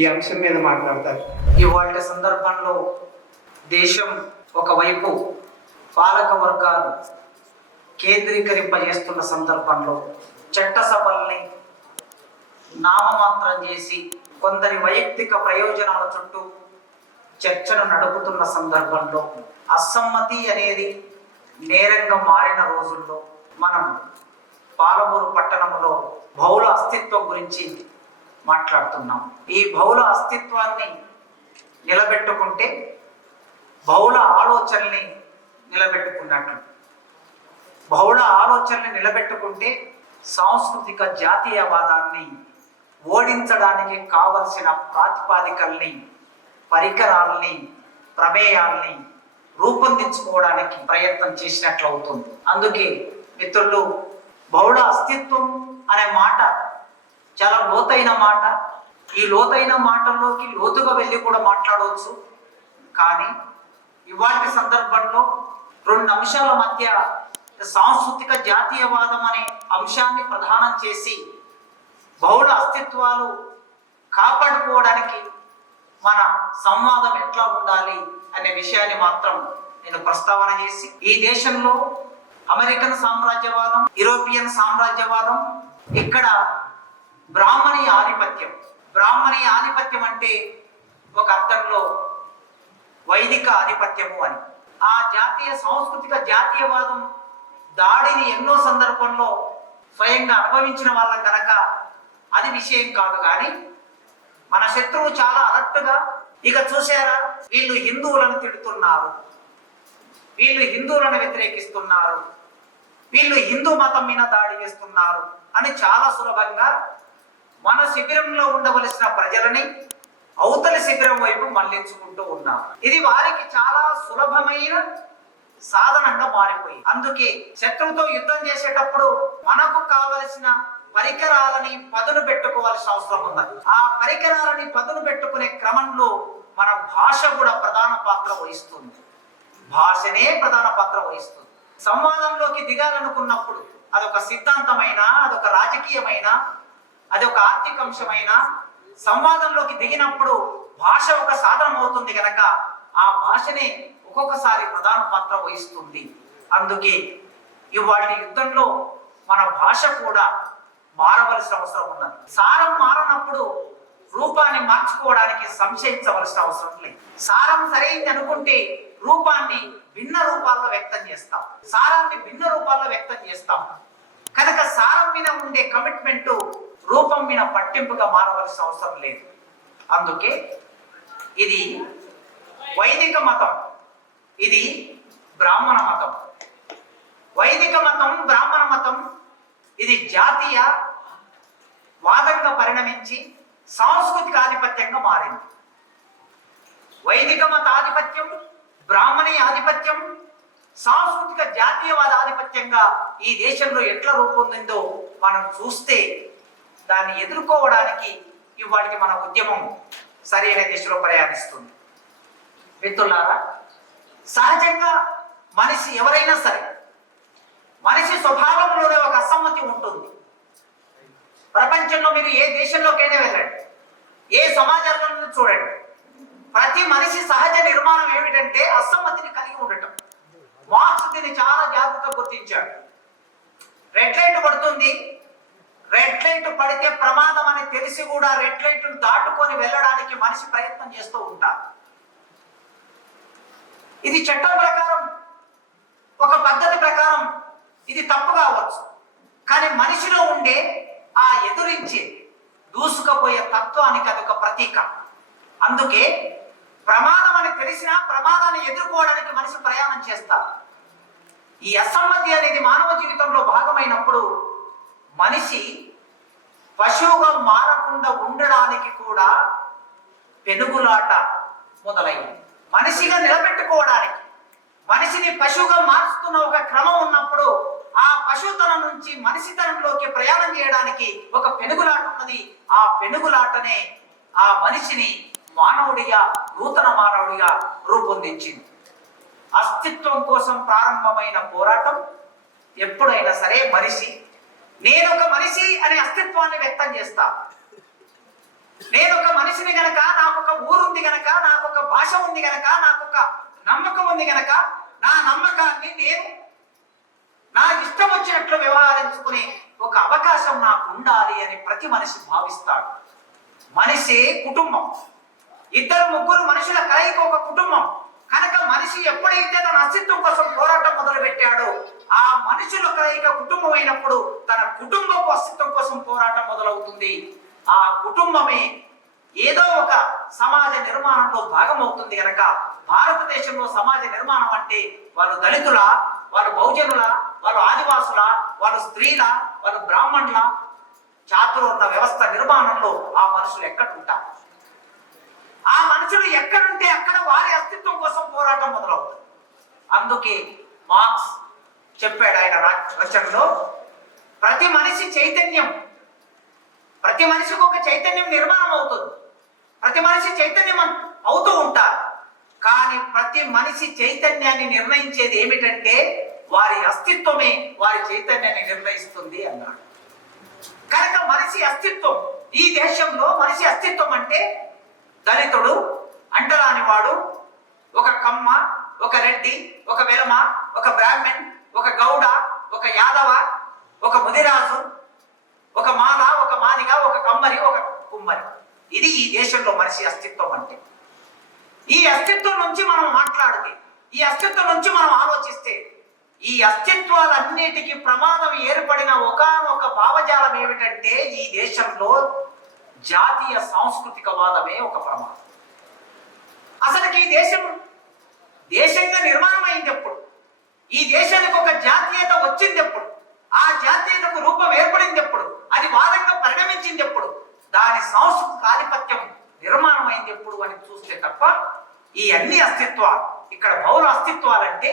ఈ అంశం మీద మాట్లాడతారు. ఇవాళ సందర్భంలో దేశం ఒకవైపు పాలక వర్గాలు కేంద్రీకరింపజేస్తున్న సందర్భంలో చట్టసభల్ని నామమాత్రం చేసి కొందరి వైయక్తిక ప్రయోజనాల చుట్టూ చర్చను నడుపుతున్న సందర్భంలో అసమ్మతి అనేది నేరంగా మారిన రోజుల్లో మనం పాలమూరు పట్టణంలో బహుళ అస్తిత్వం గురించి మాట్లాడుతున్నాం. ఈ బహుళ అస్తిత్వాన్ని నిలబెట్టుకుంటే బహుళ ఆలోచనల్ని నిలబెట్టుకున్నట్లు. బహుళ ఆలోచనల్ని నిలబెట్టుకుంటే సాంస్కృతిక జాతీయవాదాన్ని ఓడించడానికి కావలసిన ప్రాతిపాదికల్ని, పరికరాల్ని, ప్రమేయాల్ని రూపొందించుకోవడానికి ప్రయత్నం చేసినట్లు అవుతుంది. అందుకే మిత్రులు, బహుళ అస్తిత్వం అనే మాట చాలా లోతైన మాట. ఈ లోతైన మాటల్లోకి లోతుగా వెళ్ళి కూడా మాట్లాడవచ్చు. కానీ ఇవాటి సందర్భంలో రెండు అంశాల మధ్య సాంస్కృతిక జాతీయవాదం అనే అంశాన్ని ప్రధానం చేసి బహుళ అస్తిత్వాలు కాపాడుకోవడానికి మన సంవాదం ఎట్లా ఉండాలి అనే విషయాన్ని మాత్రం నేను ప్రస్తావన చేసి, ఈ దేశంలో అమెరికన్ సామ్రాజ్యవాదం, యూరోపియన్ సామ్రాజ్యవాదం, ఇక్కడ బ్రాహ్మణీయ ఆధిపత్యం. బ్రాహ్మణీయ ఆధిపత్యం అంటే ఒక అర్థంలో వైదిక ఆధిపత్యము అని. ఆ జాతీయ సాంస్కృతిక జాతీయవాదం దాడిని ఎన్నో సందర్భంలో స్వయంగా అనుభవించిన వాళ్ళం కనుక అది విషయం కాదు. కానీ మన శత్రువు చాలా అలర్ట్గా, ఇక చూసారా వీళ్ళు హిందువులను తిడుతున్నారు, వీళ్ళు హిందువులను వ్యతిరేకిస్తున్నారు, వీళ్ళు హిందూ మతం మీద దాడి చేస్తున్నారు అని చాలా సులభంగా మన శిబిరంలో ఉండవలసిన ప్రజలని అవతలి శిబిరం వైపు మళ్లించుకుంటూ ఉన్నారు. ఇది వారికి చాలా సులభమైన సాధనంగా మారిపోయింది. అందుకే శత్రువుతో యుద్ధం చేసేటప్పుడు మనకు కావలసిన పరికరాలని పదును పెట్టుకోవాల్సిన అవసరం ఉన్నది. ఆ పరికరాలని పదును పెట్టుకునే క్రమంలో మన భాష కూడా ప్రధాన పాత్ర వహిస్తుంది. భాషనే ప్రధాన పాత్ర వహిస్తుంది. సంవాదంలోకి దిగాలనుకున్నప్పుడు అదొక సిద్ధాంతమైన, అదొక రాజకీయమైన, అదొక ఆర్థిక అంశమైన, సంవాదంలోకి దిగినప్పుడు భాష ఒక సాధనం అవుతుంది కనుక ఆ భాషనే ఒక్కొక్కసారి ప్రధాన పాత్ర వహిస్తుంది. అందుకే ఇవాటి యుద్ధంలో మన భాష కూడా మారవలసిన అవసరం ఉన్నది. సారం మారనప్పుడు రూపాన్ని మార్చుకోవడానికి సంశయించవలసిన అవసరం లేదు. సారం సరైంది అనుకుంటే రూపాన్ని భిన్న రూపాల్లో వ్యక్తం చేస్తాం, సారాన్ని భిన్న రూపాల్లో వ్యక్తం చేస్తాం. కనుక సారం మీద ఉండే కమిట్మెంట్ రూపం మీద పట్టింపుగా మారవలసిన అవసరం లేదు. అందుకే ఇది వైదిక మతం, ఇది బ్రాహ్మణ మతం. వైదిక మతం, బ్రాహ్మణ మతం ఇది జాతీయ వాదంగా పరిణమించి సాంస్కృతిక ఆధిపత్యంగా మారింది. వైదిక మత ఆధిపత్యం, బ్రాహ్మణీయ ఆధిపత్యం సాంస్కృతిక జాతీయవాద ఆధిపత్యంగా ఈ దేశంలో ఎట్లా రూపొందిందో మనం చూస్తే దాన్ని ఎదుర్కోవడానికి ఇవాటికి మన ఉద్యమం సరైన దిశలో ప్రయాణిస్తుంది. మిత్రులారా, సహజంగా మనిషి ఎవరైనా సరే మనిషి స్వభావంలోనే ఒక అసమ్మతి ఉంటుంది. ప్రపంచంలో మీరు ఏ దేశంలోకైనా వెళ్ళండి, ఏ సమాజంలో చూడండి, ప్రతి మనిషి సహజ నిర్మాణం ఏమిటంటే అసమ్మతిని కలిగి ఉండటం. మార్క్స్ దీన్ని చాలా జాగ్రత్తగా గుర్తించాడు. రెడ్ లైట్ పడుతుంది, రెడ్ లైట్ పడితే ప్రమాదం అని తెలిసి కూడా రెడ్ లైట్ దాటుకొని వెళ్ళడానికి మనిషి ప్రయత్నం చేస్తూ ఉంటారు. ఇది చట్టం ప్రకారం, ఒక పద్ధతి ప్రకారం ఇది తప్పు కావచ్చు. కానీ మనిషిలో ఉండే ఆ ఎదురించి దూసుకుపోయే తత్వానికి అదొక ప్రతీక. అందుకే ప్రమాదం అని తెలిసినా ప్రమాదాన్ని ఎదుర్కోవడానికి మనిషి ప్రయాణం చేస్తారు. ఈ అసమ్మతి అనేది మానవ జీవితంలో భాగమైనప్పుడు మనిషి పశువుగా మారకుండా ఉండడానికి కూడా పెనుగులాట మొదలైంది. మనిషిగా నిలబెట్టుకోవడానికి, మనిషిని పశువుగా మార్చుతున్న ఒక క్రమం ఉన్నప్పుడు ఆ పశుతనం నుంచి మనిషితనంలోకి ప్రయాణం చేయడానికి ఒక పెనుగులాట ఉన్నది. ఆ పెనుగులాటనే ఆ మనిషిని మానవుడిగా, నూతన మానవుడిగా రూపొందించింది. అస్తిత్వం కోసం ప్రారంభమైన పోరాటం ఎప్పుడైనా సరే మనిషి, నేనొక మనిషి అనే అస్తిత్వాన్ని వ్యక్తం చేస్తా. నేను ఒక మనిషిని గనక, నాకు ఒక ఊరుంది గనక, నాకు ఒక భాష ఉంది గనక, నాకు ఒక నమ్మకం ఉంది గనక, నా నమ్మకాన్ని నేను నా ఇష్టం వచ్చినట్లు వ్యవహరించుకునే ఒక అవకాశం నాకు ఉండాలి అని ప్రతి మనిషి భావిస్తాడు. మనిషి కుటుంబం, ఇద్దరు ముగ్గురు మనుషుల కలయిక ఒక కుటుంబం కనుక మనిషి ఎప్పుడైతే తన అస్తిత్వం కోసం పోరాటం మొదలు పెట్టాడో ఆ మనుషుల కలయిక కుటుంబం అయినప్పుడు తన కుటుంబపు అస్తిత్వం కోసం పోరాటం మొదలవుతుంది. ఆ కుటుంబమే ఏదో ఒక సమాజ నిర్మాణంలో భాగం అవుతుంది కనుక భారతదేశంలో సమాజ నిర్మాణం అంటే వాళ్ళు దళితుల, వాళ్ళు బహుజనుల, వాళ్ళు ఆదివాసుల, వాళ్ళు స్త్రీల, వాళ్ళు బ్రాహ్మణుల, చాతుర్వర్ణ వ్యవస్థ నిర్మాణంలో ఆ మనుషులు ఎక్కడ ఉంటారు. ఆ మనుషులు ఎక్కడుంటే అక్కడ వారి అస్తిత్వం కోసం పోరాటం మొదలవుతుంది. అందుకే మార్క్స్ చెప్పాడు ఆయన రచనలో, ప్రతి మనిషి చైతన్యం, ప్రతి మనిషికి ఒక చైతన్యం నిర్మాణం అవుతుంది, ప్రతి మనిషి చైతన్యం అవుతూ ఉంటారు. కానీ ప్రతి మనిషి చైతన్యాన్ని నిర్ణయించేది ఏమిటంటే వారి అస్తిత్వమే వారి చైతన్యాన్ని నిర్ణయిస్తుంది అన్నాడు. కనుక మనిషి అస్తిత్వం, ఈ దేశంలో మనిషి అస్తిత్వం అంటే దళితుడు, అంటరానివాడు, ఒక కమ్మ, ఒక రెడ్డి, ఒక వెలమ, ఒక బ్రాహ్మణ్, ఒక గౌడ, ఒక యాదవ, ఒక ముదిరాజు, ఒక మాల, ఒక మాదిగ, ఒక కమ్మరి, ఒక కుమ్మరి. ఇది ఈ దేశంలో మనిషి అస్తిత్వం అంటే. ఈ అస్తిత్వం నుంచి మనం మాట్లాడితే, ఈ అస్తిత్వం నుంచి మనం ఆలోచిస్తే, ఈ అస్తిత్వాలన్నిటికీ ప్రమాదం ఏర్పడిన ఒకానొక భావజాలం ఏమిటంటే ఈ దేశంలో జాతీయ సాంస్కృతికవాదమే ఒక ప్రమాదం. అసలుకి ఈ దేశం దేశంగా నిర్మాణం అయింది ఎప్పుడు, ఈ దేశానికి ఒక జాతీయత వచ్చింది ఎప్పుడు, ఆ జాతీయతకు రూపం ఏర్పడింది ఎప్పుడు, అది వాదంగా పరిణమించింది ఎప్పుడు, దాని సాంస్కృతిక ఆధిపత్యం నిర్మాణం అయింది ఎప్పుడు అని చూస్తే తప్ప ఈ అన్ని అస్తిత్వాలు, ఇక్కడ బహుళ అస్తిత్వాలంటే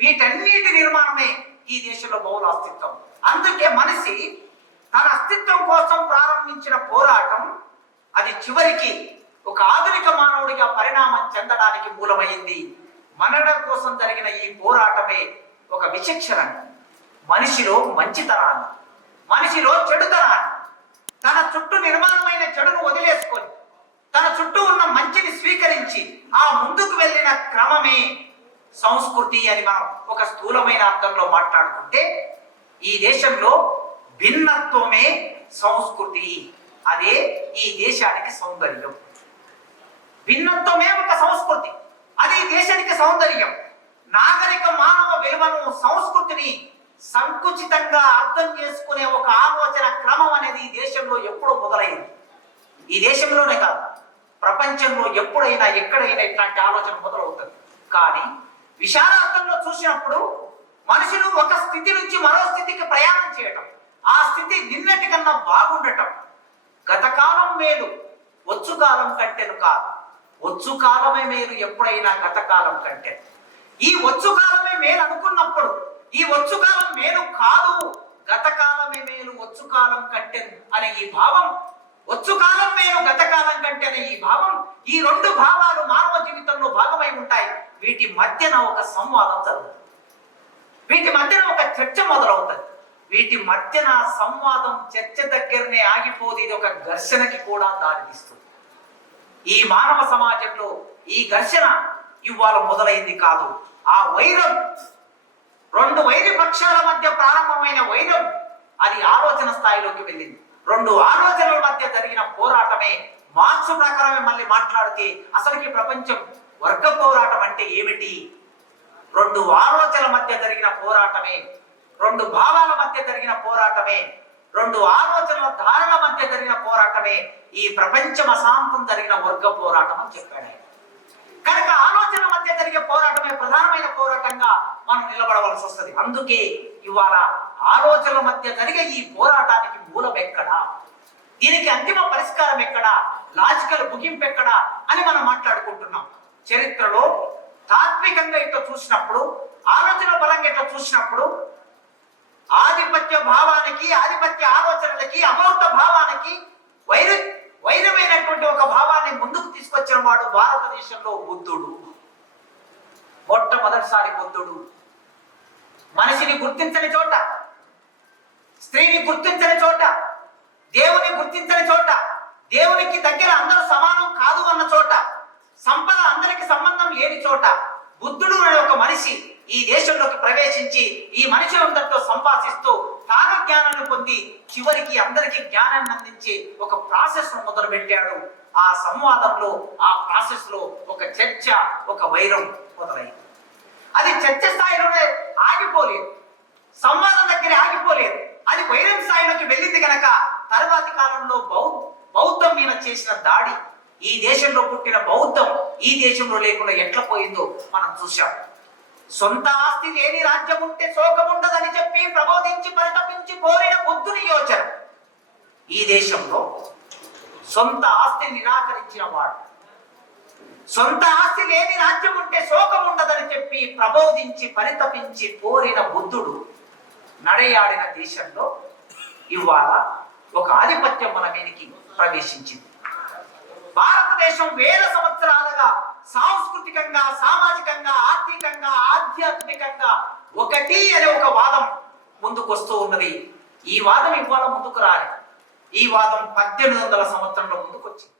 వీటన్నిటి నిర్మాణమే ఈ దేశంలో బహుళ అస్తిత్వం. అందుకే మనిషి తన అస్తిత్వం కోసం ప్రారంభించిన పోరాటం అది చివరికి ఒక ఆధునిక మానవుడిగా పరిణామం చెందడానికి మూలమైంది. మనడ కోసం జరిగిన ఈ పోరాటమే ఒక విచక్షణను, మనిషిలో మంచితనాన్ని, మనిషిలో చెడుతనాన్ని, తన చుట్టూ నిర్మాణమైన చెడును వదిలేసుకొని తన చుట్టూ ఉన్న మంచిని స్వీకరించి ఆ ముందుకు వెళ్ళిన క్రమమే సంస్కృతి అని మనం ఒక స్థూలమైన అర్థంలో మాట్లాడుకుంటే ఈ దేశంలో భిన్నత్వమే సంస్కృతి, అదే ఈ దేశానికి సౌందర్యం. భిన్నత్వమే ఒక సంస్కృతి, అది ఈ దేశానికి సౌందర్యం. నాగరిక మానవ విలువను, సంస్కృతిని సంకుచితంగా అర్థం చేసుకునే ఒక ఆలోచన క్రమం అనేది ఈ దేశంలో ఎప్పుడో మొదలైంది. ఈ దేశంలోనే కాదు, ప్రపంచంలో ఎప్పుడైనా ఎక్కడైనా ఇట్లాంటి ఆలోచన మొదలవుతుంది. కానీ విశాల అర్థంలో చూసినప్పుడు మనుషులు ఒక స్థితి నుంచి మరో స్థితికి ప్రయాణం చేయటం, ఆ స్థితి నిన్నటి కన్నా బాగుండటం, గతకాలం మేలు వచ్చు కాలం కంటేను కాదు, వచ్చు కాలమే మేలు ఎప్పుడైనా గతకాలం కంటే. ఈ వచ్చు కాలమే మేలు అనుకున్నప్పుడు ఈ వచ్చు కాలం మేలు కాదు, గతకాలమే మేలు వచ్చు కాలం కంటే అనే ఈ భావం, వచ్చు కాలం మేలు గతకాలం కంటే అనే ఈ భావం, ఈ రెండు భావాలు మానవ జీవితంలో భాగమై ఉంటాయి. వీటి మధ్యన ఒక సంవాదం జరుగుతుంది, వీటి మధ్యన ఒక చర్చ మొదలవుతుంది. వీటి మధ్యన సంవాదం చర్చ దగ్గరనే ఆగిపోదు, ఇది ఒక ఘర్షణకి కూడా దారితీస్తుంది. ఈ మానవ సమాజంలో ఈ ఘర్షణ ఇవాళ మొదలైంది కాదు. ఆ వైరం, రెండు వైరి పక్షాల మధ్య ప్రారంభమైన వైరం అది ఆలోచన స్థాయిలోకి వెళ్ళింది. రెండు ఆలోచనల మధ్య జరిగిన పోరాటమే. మార్క్స్ ప్రకారమే మళ్ళీ మాట్లాడితే అసలుకి ప్రపంచం వర్గ పోరాటం అంటే ఏమిటి? రెండు ఆలోచనల మధ్య జరిగిన పోరాటమే, రెండు భావాల మధ్య జరిగిన పోరాటమే, రెండు ఆలోచనల ధారణ మధ్య జరిగిన పోరాటమే ఈ ప్రపంచం అశాంతం జరిగిన వర్గ పోరాటం అని చెప్పాడు ఆయన. కనుక ఆలోచనల మధ్య జరిగే పోరాటమే ప్రధానమైన పోరాటంగా మనం నిలబడవలసి వస్తుంది. అందుకే ఇవాళ ఆలోచనల మధ్య జరిగే ఈ పోరాటానికి మూలం ఎక్కడా, దీనికి అంతిమ పరిష్కారం ఎక్కడా, లాజికల్ ముగింపు ఎక్కడా అని మనం మాట్లాడుకుంటున్నాం. చరిత్రలో తాత్వికంగా ఇట్లా చూసినప్పుడు, ఆలోచన బలంగా ఇట్లా చూసినప్పుడు ఆధిపత్య భావానికి, ఆధిపత్య ఆలోచనలకి, అమూర్త భావానికి వైరమైనటువంటి ఒక భావాన్ని ముందుకు తీసుకొచ్చిన వాడు భారతదేశంలో బుద్ధుడు. మొట్టమొదటిసారి బుద్ధుడు మనిషిని గుర్తించని చోట, స్త్రీని గుర్తించని చోట, దేవుని గుర్తించని చోట, దేవునికి దగ్గర అందరూ సమానం కాదు అన్న చోట, సంపద అందరికి సంబంధం లేని చోట బుద్ధుడు అనే ఒక మనిషి ఈ దేశంలోకి ప్రవేశించి ఈ మనుషులందరితో సంభాషిస్తూ తాను జ్ఞానాన్ని పొంది చివరికి అందరికి జ్ఞానాన్ని అందించి ఒక ప్రాసెస్ మొదలు పెట్టాడు. ఆ సంవాదంలో, ఆ ప్రాసెస్ లో ఒక చర్చ, ఒక వైరం మొదలైంది. అది చర్చ స్థాయిలోనే ఆగిపోలేదు, సంవాదం దగ్గర ఆగిపోలేదు, అది వైరం స్థాయిలోకి వెళ్ళింది కనుక తర్వాతి కాలంలో బౌద్ధం మీద చేసిన దాడి, ఈ దేశంలో పుట్టిన బౌద్ధం ఈ దేశంలో లేకుండా ఎట్లా పోయిందో మనం చూశాం. సొంత ఆస్తి లేని రాజ్యం ఉంటే శోకం ఉండదని చెప్పి ప్రబోధించి పరితపించి కోరిన బుద్ధుని యోచన, ఈ దేశంలో సొంత ఆస్తి నిరాకరించిన వాడు, సొంత ఆస్తి లేని రాజ్యం ఉంటే శోకం ఉండదని చెప్పి ప్రబోధించి పరితపించి కోరిన బుద్ధుడు నడయాడిన దేశంలో ఇవాళ ఒక ఆధిపత్యం మన మీదకి ప్రవేశించింది. భారతదేశం వేల సంవత్సరాలుగా సాంస్కృతికంగా, సామాజికంగా, ఆర్థికంగా, ఆధ్యాత్మికంగా ఒకటి అనే ఒక వాదం ముందుకొస్తూ ఉన్నది. ఈ వాదం ఇవాళ ముందుకు రాలి, ఈ వాదం 1800 సంవత్సరంలో ముందుకొచ్చింది.